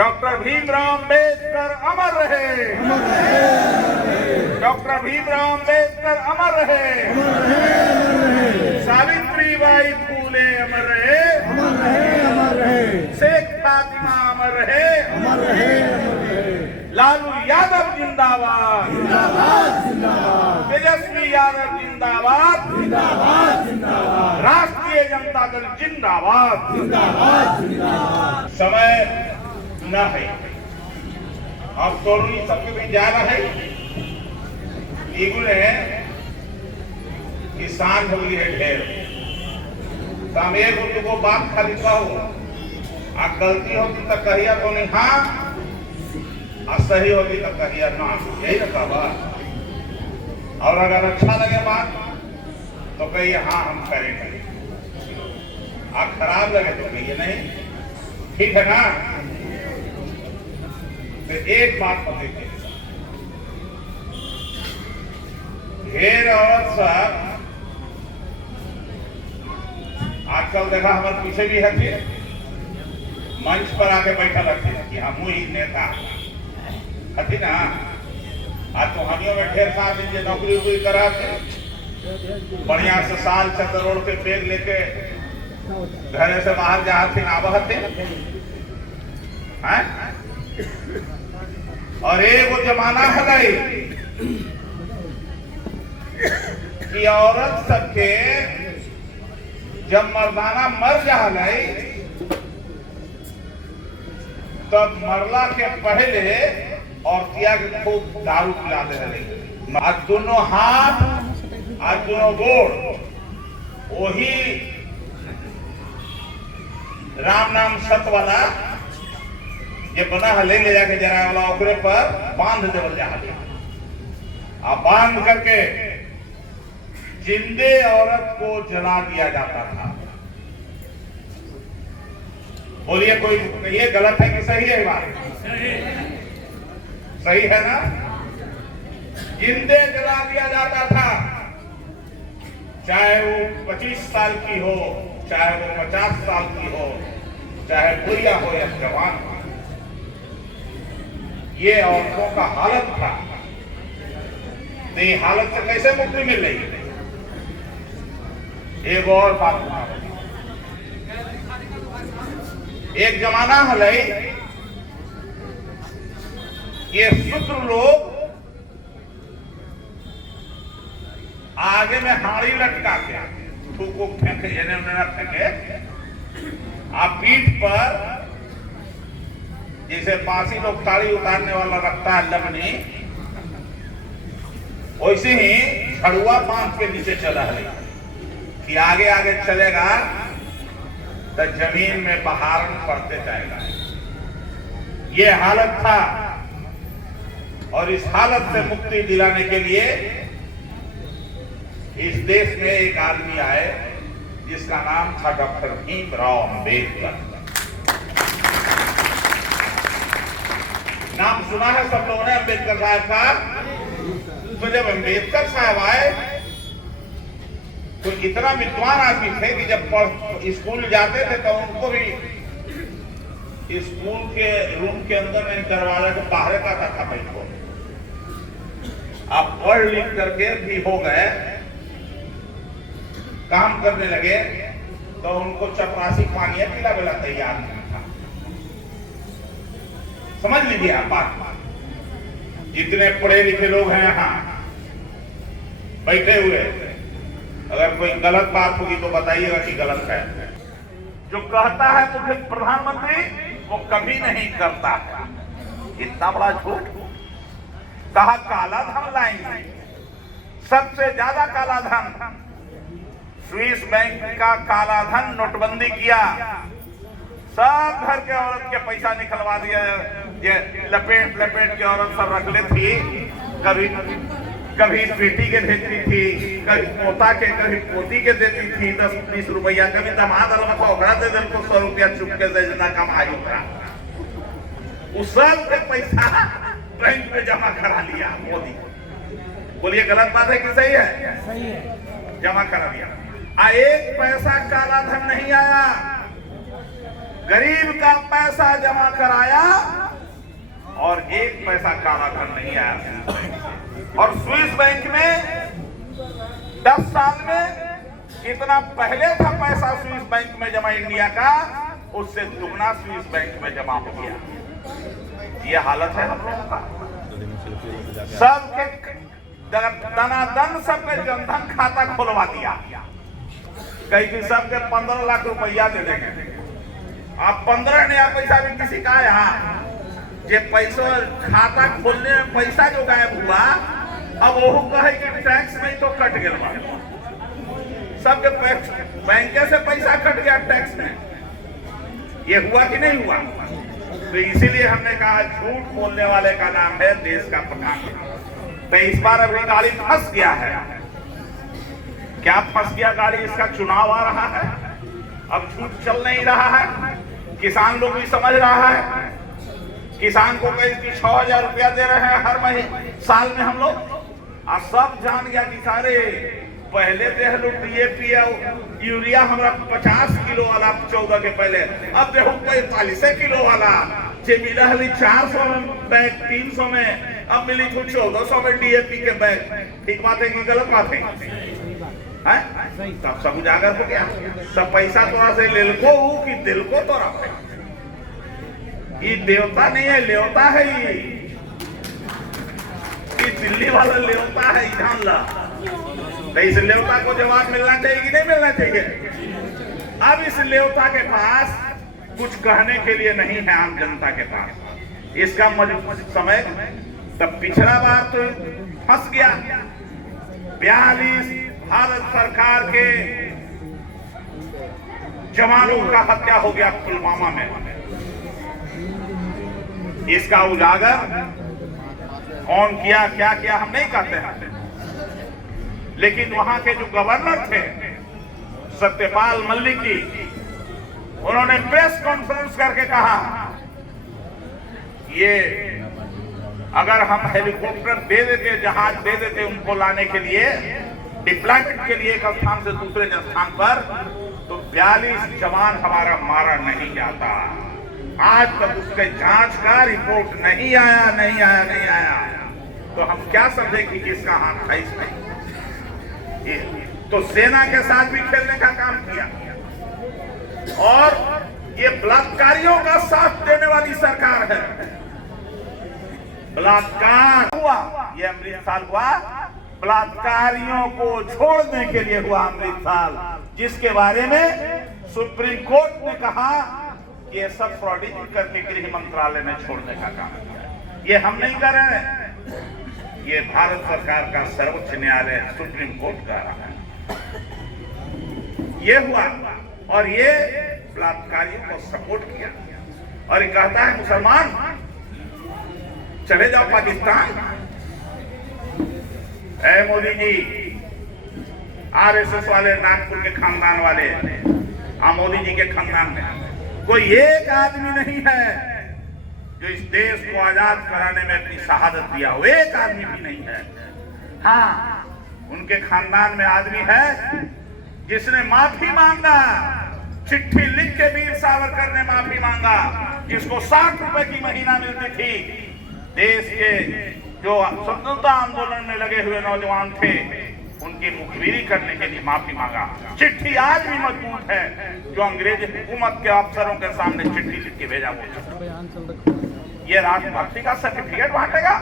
Doctor Bhimrao Ambedkar अमर रहे, doctor Bhimrao Ambedkar अमर रहे, सावित्रीबाई फूले अमर रहे, शेख फातिमा अमर रहे, लालू यादव जिंदाबाद, तेजस्वी यादव जिंदाबाद, राष्ट्रीय जनता दल जिंदाबाद। समय न है, अब तो सबके भी जाना है। किसान हो गई है ढेर, तो हम एक तुमको बात खाली कहो, आ गलती होती तो कहिया तो नहीं हाँ, और सही होगी तो कहिया ना, यही ना कहा। और अगर अच्छा लगे बात तो कहिए हाँ हम करेंगे, आप खराब लगे तो कहिए नहीं, ठीक है ना। तो एक बात को देखिए, ढेर और सब आजकल देखा हमारे पीछे भी है, मंच पर आके बैठा लगते कि हम ही नेता हती ना। आज तो हमियों में ढेर सारे नौकरी वोकरी करा थे, बढ़िया से साल 6 करोड़ के बैग लेके घर से बाहर जा थे आवते हैं। और एक वो जमाना है कि औरत सबके जब मर्दाना मर जा तब मरला के पहले औरतिया के खूब दारू पिला दे रही। आज दोनों हाथ, आज दोनों गोड़ वही राम नाम सत वाला ये बना है, ले जाके जरा वाला ओकरे पर बांध देवल जा, बांध करके जिंदे औरत को जला दिया जाता था। बोलिए कोई ये गलत है कि सही है? बात सही है ना। जिंदे जला दिया जाता था, चाहे वो 25 साल की हो, चाहे वो 50 साल की हो, चाहे बुढ़िया हो या जवान हो। ये औरतों का हालत था। तो ये हालत से कैसे मुक्ति मिल रही है? एक और बात, एक जमाना है ये शूद्र लोग आगे में हाड़ी लटका के फूको फेंके, फेंके आप पीठ पर जैसे बासी लोग ताड़ी उतारने वाला रखता है लमनी, वैसे ही झड़ुआ बांध के नीचे चला है कि आगे आगे चलेगा तो जमीन में बहारन पड़ते जाएगा। ये हालत था। और इस हालत से मुक्ति दिलाने के लिए इस देश में एक आदमी आए जिसका नाम था डॉक्टर भीमराव अम्बेडकर। नाम सुना है सब लोगों ने अम्बेडकर साहब का। तो जब अम्बेडकर साहब आए तो इतना विद्वान आदमी थे कि जब स्कूल जाते थे तो उनको भी स्कूल के रूम के अंदर में दरवाजा के बाहर का था भाई को। आप पढ़ लिख करके भी हो गए, काम करने लगे, तो उनको चपरासी पानी पिला बेला तैयार नहीं था। समझ लीजिए आप बात। जितने पढ़े लिखे लोग हैं यहाँ बैठे हुए, अगर कोई गलत बात होगी तो बताइएगा कि गलत है। जो कहता है मुझे प्रधानमंत्री, वो कभी नहीं करता है। इतना बड़ा झूठ। कहा काला धन लाएंगे, सबसे ज्यादा काला धन स्विस बैंक का काला धन नोटबंदी किया, सब घर के औरत के पैसा निकलवा दिया। ये लपेट लपेट के औरत सब रख ले थी, कभी बेटी के देती थी, कभी पोता के, कभी पोती के देती थी 10-20 रुपया, कभी दामाद ओकरा दे दिल को 100 रुपया चुपके से जितना कमाई ओकरा। उस सब के पैसा बैंक में जमा करा लिया मोदी। बोलिए गलत बात है कि सही है? सही है। जमा करा दिया। एक पैसा काला धन नहीं आया। गरीब का पैसा जमा कराया और 1 पैसा काला धन नहीं आया। और स्विस बैंक में 10 साल में कितना पहले था पैसा स्विस बैंक में जमा इंडिया का, उससे दुगना स्विस बैंक में जमा हो गया। ये हालत है हम लोगों का। सबके दनादन सबके जनधन खाता खुलवा दिया, कहीं कि सबके 15 लाख रुपया दे देंगे। आप 15 नया पैसा भी किसी का यहाँ जे पैसा खाता खोलने में पैसा जो गायब हुआ, अब वो कहे कि टैक्स नहीं तो कट गया। सबके बैंक से पैसा कट गया टैक्स में। ये हुआ कि नहीं हुआ? तो इसीलिए हमने कहा झूठ बोलने वाले का नाम है देश का प्रधान। तो इस बार अभी गाड़ी फंस गया है। क्या फंस गया गाड़ी? इसका चुनाव आ रहा है, अब झूठ चल नहीं रहा है। किसान लोग भी समझ रहा है। किसान को कहीं 6,000 रुपया दे रहे हैं हर महीने, साल में हम लोग। और सब जान गया कि सारे पहले दे लोग DAP यूरिया हमारा 50 किलो वाला 14 के पहले, अब देखो 45 किलो वाला जे मिला है 400 में बैग, 300 में, अब मिली तो 1400 में DAP के बैग। ठीक बात है कि गलत बात है? तब सब उजागर हो गया। सब पैसा तोरा से ले को कि दिल को तोरा ये देवता नहीं है, लेवता है। ये दिल्ली वाला लेवता है, ध्यान ला। तो इस लेवता को जवाब मिलना चाहिए कि नहीं मिलना चाहिए? अब इस लेवता के पास कुछ कहने के लिए नहीं है आम जनता के पास। इसका समय तब पिछला बार तो फंस गया। 42 भारत सरकार के जवानों का हत्या हो गया पुलवामा में। इसका उजागर कौन किया, क्या किया, हम नहीं कहते हैं। लेकिन वहां के जो गवर्नर थे सत्यपाल मलिक जी, उन्होंने प्रेस कॉन्फ्रेंस करके कहा ये अगर हम हेलीकॉप्टर दे देते, जहाज दे देते उनको लाने के लिए, डिप्लॉयमेंट के लिए एक स्थान से दूसरे स्थान पर, तो 42 जवान हमारा मारा नहीं जाता। आज तक उसके जांच का रिपोर्ट नहीं आया। तो हम क्या समझे कि किसका हाथ था इसमें? तो सेना के साथ भी खेलने का काम किया। और ये बलात्कारियों का साथ देने वाली सरकार है। बलात्कार हुआ, ये अमृत साल हुआ, बलात्कारियों को छोड़ने के लिए हुआ अमृत साल, जिसके बारे में सुप्रीम कोर्ट ने कहा कि ये सब फ्रॉडिंग करके गृह मंत्रालय ने छोड़ने का काम किया। ये हम नहीं कर रहे हैं, ये भारत सरकार का सर्वोच्च न्यायालय सुप्रीम कोर्ट कर रहा है। ये हुआ और ये बलात्कारियों को सपोर्ट किया। और ये कहता है मुसलमान चले जाओ पाकिस्तान। ऐ मोदी जी, RSS वाले, नागपुर के खानदान वाले, मोदी जी के खानदान में कोई एक आदमी नहीं है जो इस देश को आजाद कराने में अपनी शहादत दिया हो। एक आदमी भी नहीं है। हाँ, उनके खानदान में आदमी है जिसने माफी मांगा, चिट्ठी लिख के वीर सावरकर ने माफी मांगा, जिसको 60 रुपए की महीना मिलती थी। देश के जो स्वतंत्रता आंदोलन में लगे हुए नौजवान थे, उनकी मुखबिरी करने के लिए माफी मांगा। चिट्ठी आज भी मजबूत है जो अंग्रेज हुकूमत के अफसरों के सामने चिट्ठी लिख के भेजा वो। ये राष्ट्रभक्ति का सर्टिफिकेट बांटेगा।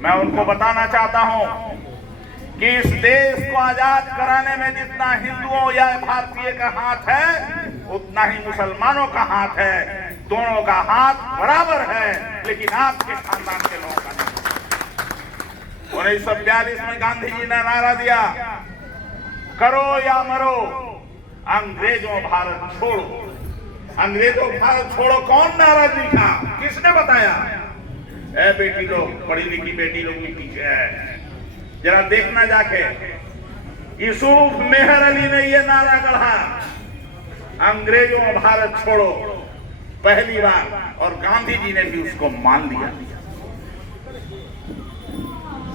मैं उनको बताना चाहता हूं कि इस देश को आजाद कराने में जितना हिंदुओं या भारतीय का हाथ है, उतना ही मुसलमानों का हाथ है। दोनों का हाथ बराबर है, लेकिन आपके खानदान के लोगों का नहीं। 1942 में गांधी जी ने नारा दिया, करो या मरो, अंग्रेजों भारत छोड़ो। अंग्रेजों भारत छोड़ो कौन नारा लिखा, किसने बताया? ए बेटी लोग, पढ़ी लिखी बेटी लोग भी पीछे है, जरा देखना जाके। यूसुफ मेहर अली ने यह नारा गढ़ा, अंग्रेजों भारत छोड़ो, पहली बार। और गांधी जी ने भी उसको मान लिया।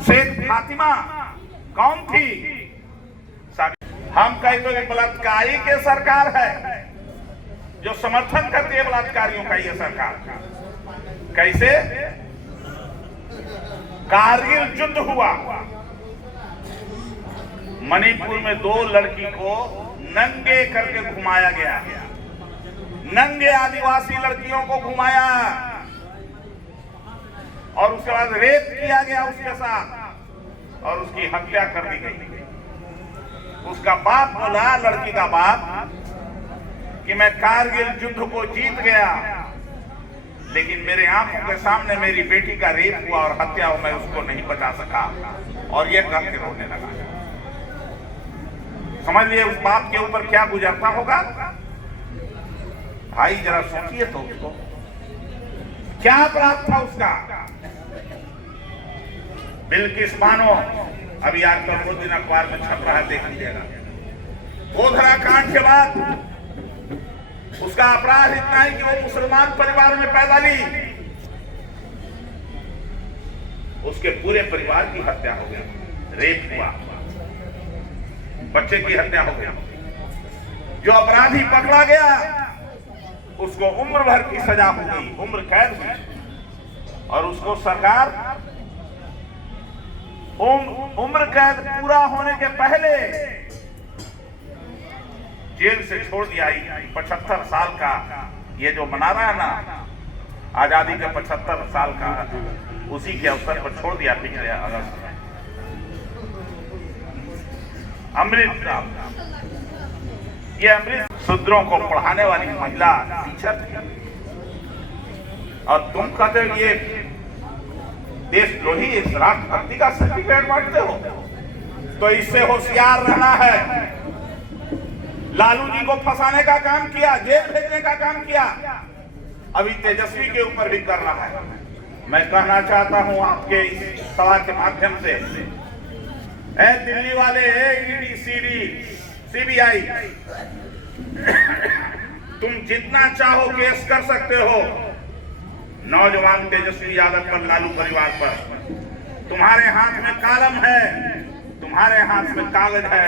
शेख फातिमा कौन थी? हम कहते हैं बलात्कारी के सरकार है, जो समर्थन करती है बलात्कारियों का ये सरकार। कैसे? कारगिल युद्ध हुआ, मणिपुर में 2 लड़की को नंगे करके घुमाया गया, नंगे आदिवासी लड़कियों को घुमाया और उसके बाद रेप किया गया उसके साथ और उसकी हत्या कर दी गई। उसका बाप बोला, लड़की का बाप, कि मैं कारगिल युद्ध को जीत गया, लेकिन मेरे आंखों के सामने मेरी बेटी का रेप हुआ और हत्या हुआ, मैं उसको नहीं बचा सका, और ये कह के रोने लगा। समझ लिए उस बाप के ऊपर क्या गुजरता होगा भाई, जरा सोचिए तो उसको क्या अपराध था उसका। बिल्किस बानो, अभी आजकल वो दिन अखबार में छप रहा है, देख लीजिएगा। गोधरा कांड के बाद उसका अपराध इतना है कि वो मुसलमान परिवार में पैदा ली, उसके पूरे परिवार की हत्या हो गई, रेप हुआ, बच्चे की हत्या हो गई। जो अपराधी पकड़ा गया उसको उम्र भर की सजा हो गई, उम्र कैद हुई, और उसको सरकार उम्र कैद पूरा होने के पहले जेल से छोड़ दिया। 75 साल का ये जो मना रहा है ना, आजादी के 75 साल का, उसी के अवसर पर छोड़ दिया पिछले अगस्त में। अमृत साहब, ये अमृत शूद्रों को पढ़ाने वाली महिला टीचर थी, और तुम कहते हो ये देशद्रोही, इस राष्ट्रभक्ति का सर्टिफिकेट बांटते हो, तो इससे होशियार रहना है। लालू जी को फंसाने का काम किया, जेल भेजने का काम किया, अभी तेजस्वी के ऊपर भी कर रहा है। मैं कहना चाहता हूं आपके इस सभा के माध्यम से, ए दिल्ली वाले, ईडी, सीडी, सीबीआई, तुम जितना चाहो केस कर सकते हो नौजवान तेजस्वी यादव पर, लालू परिवार पर। तुम्हारे हाथ में कलम है, तुम्हारे हाथ में कागज है,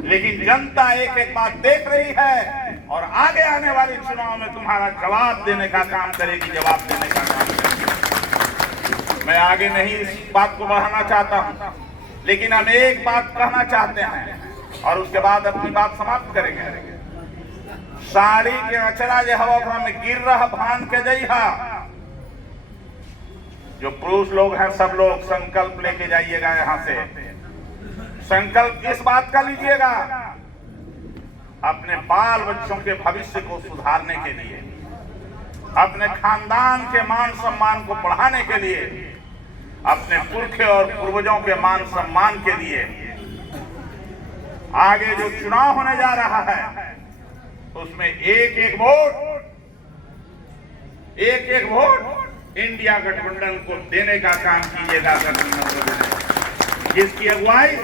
लेकिन जनता एक एक बात देख रही है और आगे आने वाले चुनाव में तुम्हारा जवाब देने का काम करेगी, जवाब देने का काम करेगी। मैं आगे नहीं इस बात को बढ़ाना चाहता हूं, लेकिन हम एक बात कहना चाहते हैं और उसके बाद अपनी बात समाप्त करेंगे। साड़ी के अचरा जे हवा में गिर रहा भान के जइहा। जो पुरुष लोग हैं सब लोग संकल्प लेके जाइएगा यहां से। संकल्प इस बात का लीजिएगा, अपने बाल बच्चों के भविष्य को सुधारने के लिए, अपने खानदान के मान सम्मान को बढ़ाने के लिए, अपने पुरखे और पूर्वजों के मान सम्मान के लिए। आगे जो चुनाव होने जा रहा है उसमें एक एक वोट इंडिया गठबंधन को देने का काम कीजिएगा। जिसकी अगुवाई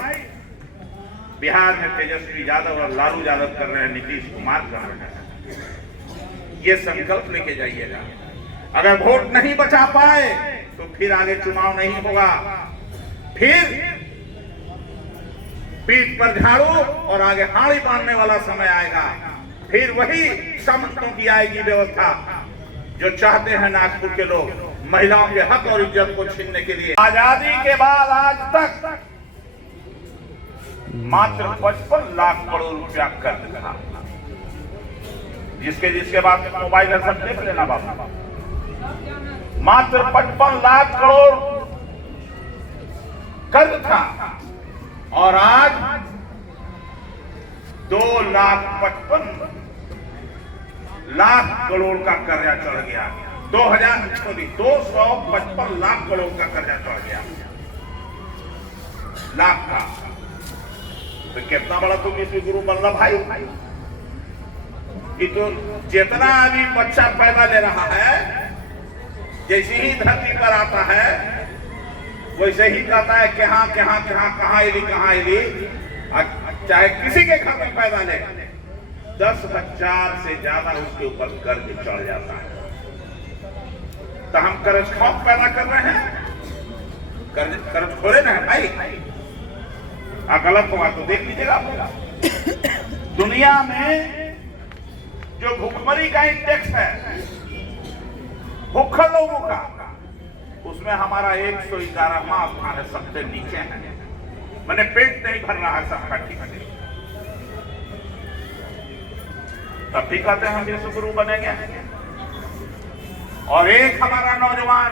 बिहार में तेजस्वी यादव और लालू यादव कर रहे हैं, नीतीश कुमार कर रहे हैं। ये संकल्प लेके जाइएगा। अगर वोट नहीं बचा पाए तो फिर आगे चुनाव नहीं होगा, फिर पीठ पर झाड़ू और आगे हाड़ी बांधने वाला समय आएगा। फिर वही सामंतों की आएगी व्यवस्था जो चाहते हैं नागपुर के लोग महिलाओं के हक और इज्जत को छीनने के लिए। आजादी के बाद आज तक मात्र 55 लाख करोड़ रुपया कर दिया। जिसके बाद मोबाइल है सब देख लेना बाबा। मात्र 55 लाख करोड़ कर्ज था और आज 2,55,000 करोड़ का कर्जा चढ़ गया। 255 लाख करोड़ का कर्जा चढ़ गया, लाख का। तो कितना बड़ा तुम इसमें गुरु बल्लभ भाई कि तो जितना अभी बच्चा पैदा ले रहा है, जैसे ही धरती पर आता है वैसे ही कहता है कि हाँ कहाँ इली। चाहे किसी के घर में पैदा ले, 10,000 से ज्यादा उसके ऊपर कर्ज चढ़ जाता है। तो हम कर्ज खौफ पैदा कर रहे हैं, कर्ज खोले ना भाई। गलत होगा तो देख लीजिएगा। दुनिया में जो भुखमरी का इंडेक्स है भूखे लोगों का, उसमें हमारा 111वां स्थान है, सबसे नीचे है। मैंने पेट नहीं भर रहा है सबका ठीक है, तब भी कहते हैं हम विश्व गुरु बनेंगे। और एक हमारा नौजवान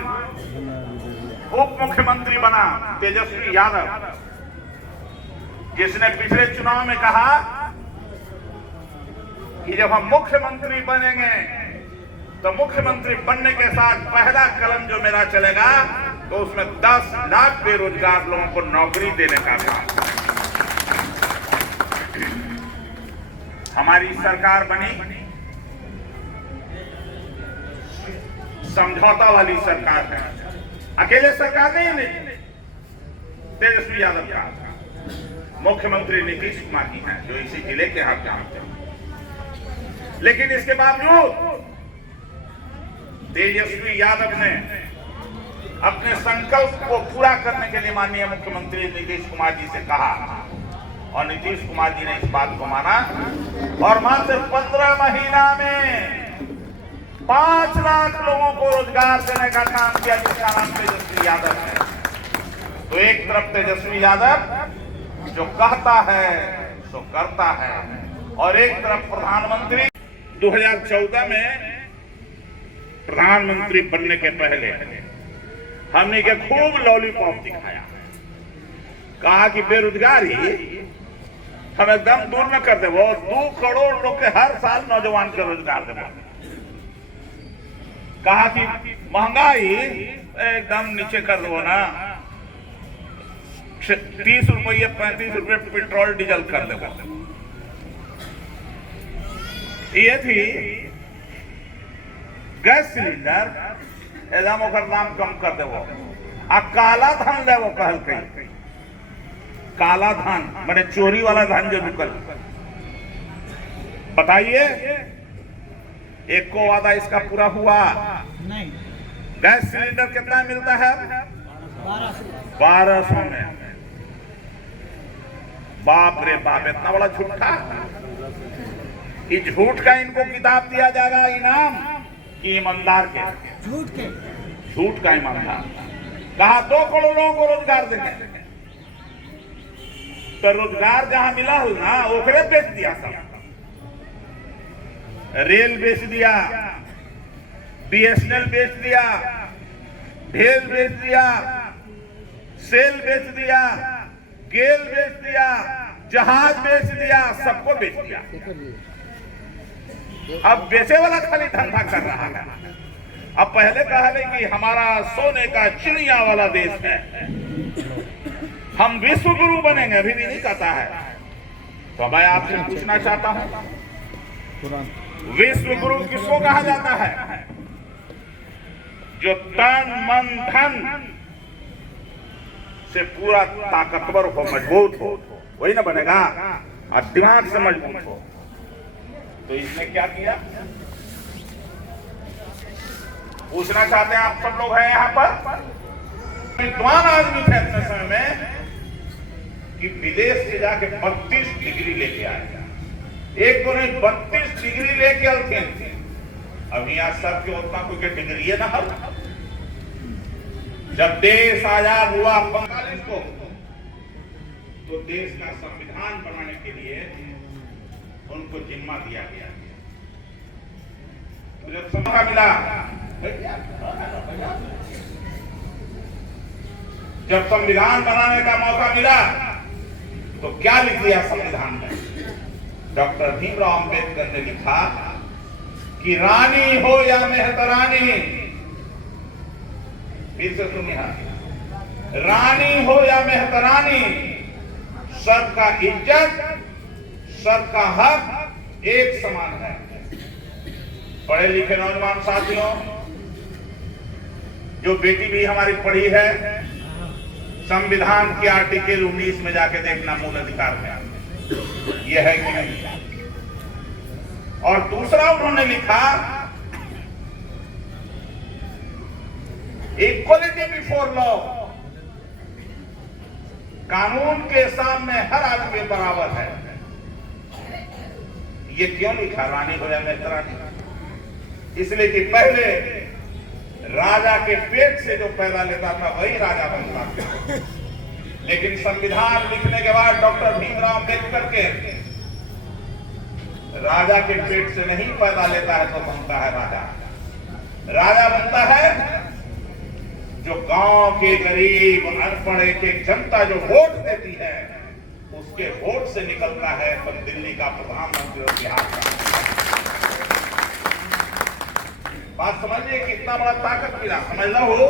उप मुख्यमंत्री बना तेजस्वी यादव, जिसने पिछले चुनाव में कहा कि जब हम मुख्यमंत्री बनेंगे तो मुख्यमंत्री बनने के साथ पहला कदम जो मेरा चलेगा तो उसमें 10 लाख बेरोजगार लोगों को नौकरी देने का काम। हमारी सरकार बनी समझौता वाली सरकार है, अकेले सरकार नहीं, तेजस्वी यादव का मुख्यमंत्री नीतीश कुमार जी हैं जो इसी जिले के आप जानते हैं। लेकिन इसके बावजूद तेजस्वी यादव ने अपने संकल्प को पूरा करने के लिए माननीय मुख्यमंत्री नीतीश कुमार जी से कहा और नीतीश कुमार जी ने इस बात को माना और मात्र 15 महीना में 5 लाख लोगों को रोजगार देने का काम किया, जिसका नाम तेजस्वी यादव है। तो एक तरफ तेजस्वी यादव जो कहता है सो करता है, और एक तरफ प्रधानमंत्री 2014 में प्रधानमंत्री बनने के पहले हमने के खूब लॉलीपॉप दिखाया, कहा कि बेरोजगारी हम एकदम दूर में कर दे, वो 2 करोड़ लोग के हर साल नौजवान को रोजगार देना। कहा कि महंगाई एकदम नीचे कर दो ना, 30 रुपये 35 रुपये पेट्रोल डीजल कर दो। ये थी गैस सिलेंडर एकदम ओकर दाम कम कर देवो। आ काला धन लेवो कहल कई, काला धन मैंने चोरी वाला धन जो निकल। बताइए एक को वादा इसका पूरा हुआ नहीं। गैस सिलेंडर कितना मिलता है? 1200 में। बाप रे बाप, इतना बड़ा झूठा। इस झूठ का इनको किताब दिया जाएगा इनाम कि ईमानदार के झूठ का ईमानदार। कहा 2 करोड़ लोगों को रोजगार देंगे, तो रोजगार जहां मिला हो ना ओकरे बेच दिया सब। रेल बेच दिया, बीएसएनएल बेच दिया, ढेल बेच दिया, सेल बेच दिया, गेल बेच दिया, जहाज बेच दिया, सबको बेच दिया। अब बेचे वाला खाली धंधा कर रहा है। अब पहले कहा कि हमारा सोने का चिड़िया वाला देश है, हम विश्व गुरु बनेंगे, अभी भी नहीं कहता है। तो मैं आपसे पूछना चाहता हूं, विश्व गुरु किसको कहा जाता है? जो तन मन धन से पूरा ताकतवर हो, मजबूत हो, वही ना बनेगा। और दिमाग से मजबूत हो। तो इसने क्या किया पूछना चाहते हैं आप सब लोग हैं यहाँ पर। विद्वान आदमी थे अपने समय में कि विदेश से जाके 32 डिग्री लेके आए। एक तो नहीं 32 डिग्री लेके आते थे। अभी आज सबके उतना कोई डिग्री ना हो। जब देश आजाद हुआ 45 को, तो देश का संविधान बनाने के लिए उनको जिम्मा दिया गया। तो जब मौका मिला, जब संविधान बनाने का मौका मिला, तो क्या लिख दिया संविधान में? डॉक्टर भीमराव अंबेडकर ने लिखा कि रानी हो या मेहतरानी, फिर से सुनिए, रानी हो या मेहतरानी, सबका इज्जत, सबका हक एक समान है। पढ़े लिखे नौजवान साथियों, जो बेटी भी हमारी पढ़ी है, संविधान के आर्टिकल 19 में जाके देखना मूल अधिकार में यह है कि नहीं। और दूसरा उन्होंने लिखा इक्वलिटी बिफोर लॉ, कानून के सामने हर आदमी बराबर है। ये क्यों लिखा रानी हो या मेहतरानी? इसलिए कि पहले राजा के पेट से जो पैदा लेता था वही राजा बनता था। लेकिन संविधान लिखने के बाद डॉक्टर भीमराव अम्बेडकर के राजा के पेट से नहीं पैदा लेता है तो बनता है राजा। राजा बनता है जो गांव के गरीब अनपढ़ के जनता जो वोट देती है उसके वोट से निकलता है तब दिल्ली का प्रधानमंत्री और बिहार का। बात समझिए कितना बड़ा ताकत मिला, समझ लो हो।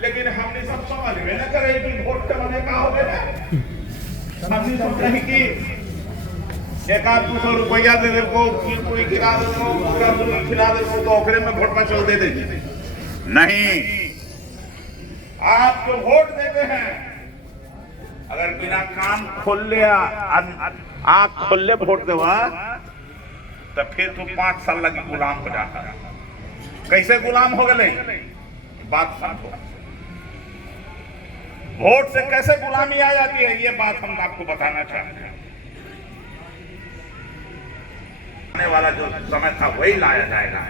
लेकिन हमने सब समझ में न करे कि वोट के बने का हो गया। हमने सोचा है कि 100-200 रुपया दे दे को कोई खिला दे को पूरा मुर्गी खिला दे को तो ओकरे में वोट में चल दे देगी। नहीं, आप जो वोट देते हैं अगर बिना कान खोल ले आँख खोल ले वोट देवा तो फिर तू 5 साल लगी गुलाम हो जाता। कैसे गुलाम हो गए बात समझो। वोट से कैसे गुलामी आ जाती है ये बात हम आपको बताना चाहते हैं। आने वाला जो समय था वही लाया जाएगा।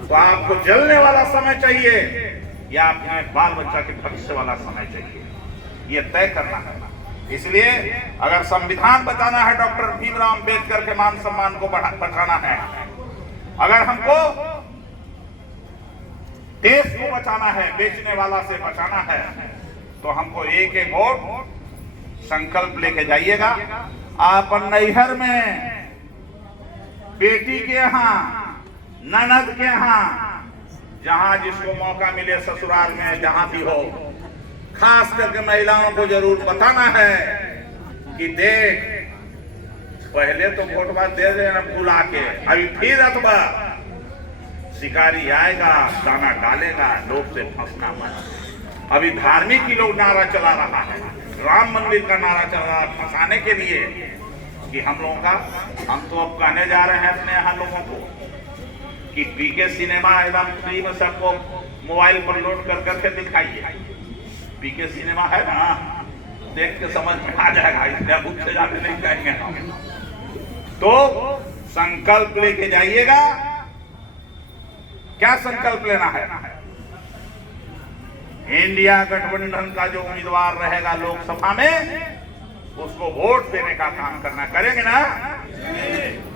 तो आपको जलने वाला समय चाहिए या अपने बाल बच्चा के भविष्य वाला समय चाहिए, ये तय करना है। इसलिए अगर संविधान बचाना है, डॉक्टर भीमराव अम्बेडकर के मान सम्मान को बचाना है, अगर हमको देश को बचाना है, बेचने वाला से बचाना है, तो हमको एक एक वोट संकल्प लेके जाइएगा। आप नैहर में बेटी के यहाँ, ननद के यहाँ, जहां जिसको मौका मिले ससुराल में जहां भी हो, खास करके महिलाओं को जरूर बताना है कि देख पहले तो वोट बात दे देना बुला के, अभी फिर अथवा शिकारी आएगा दाना डालेगा, लोग से फंसना मत। अभी धार्मिक ही लोग नारा चला रहा है, राम मंदिर का नारा चला रहा है फंसाने के लिए कि हम लोगों का, हम तो अब कहने जा रहे हैं अपने यहाँ लोगों को कि पीके सिनेमा एकदम फ्री में सबको मोबाइल पर लोड कर करके दिखाइए। पीके सिनेमा है ना, देख के समझ में आ जाएगा, इसलिए बुक से जाके नहीं कहेंगे हम। तो संकल्प लेके जाइएगा। क्या संकल्प लेना है? इंडिया गठबंधन का जो उम्मीदवार रहेगा लोकसभा में उसको वोट देने का काम करना। करेंगे ना?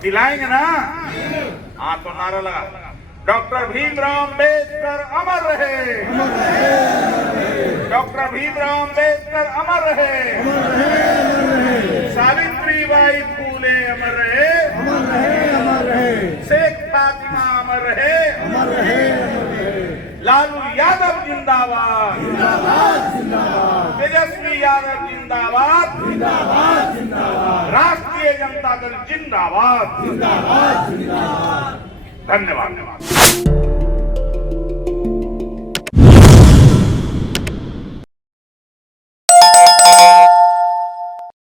दिलाएंगे ना? हाँ तो नारा लगा, डॉक्टर भीमराव अम्बेडकर अमर रहे, डॉक्टर भीमराव अम्बेडकर अमर रहे, सावित्रीबाई फूले अमर रहे, शेख फातिमा अमर रहे, लालू यादव जिंदाबाद, तेजस्वी यादव जिंदाबाद, राष्ट्रीय जनता दल जिंदाबाद। धन्यवाद।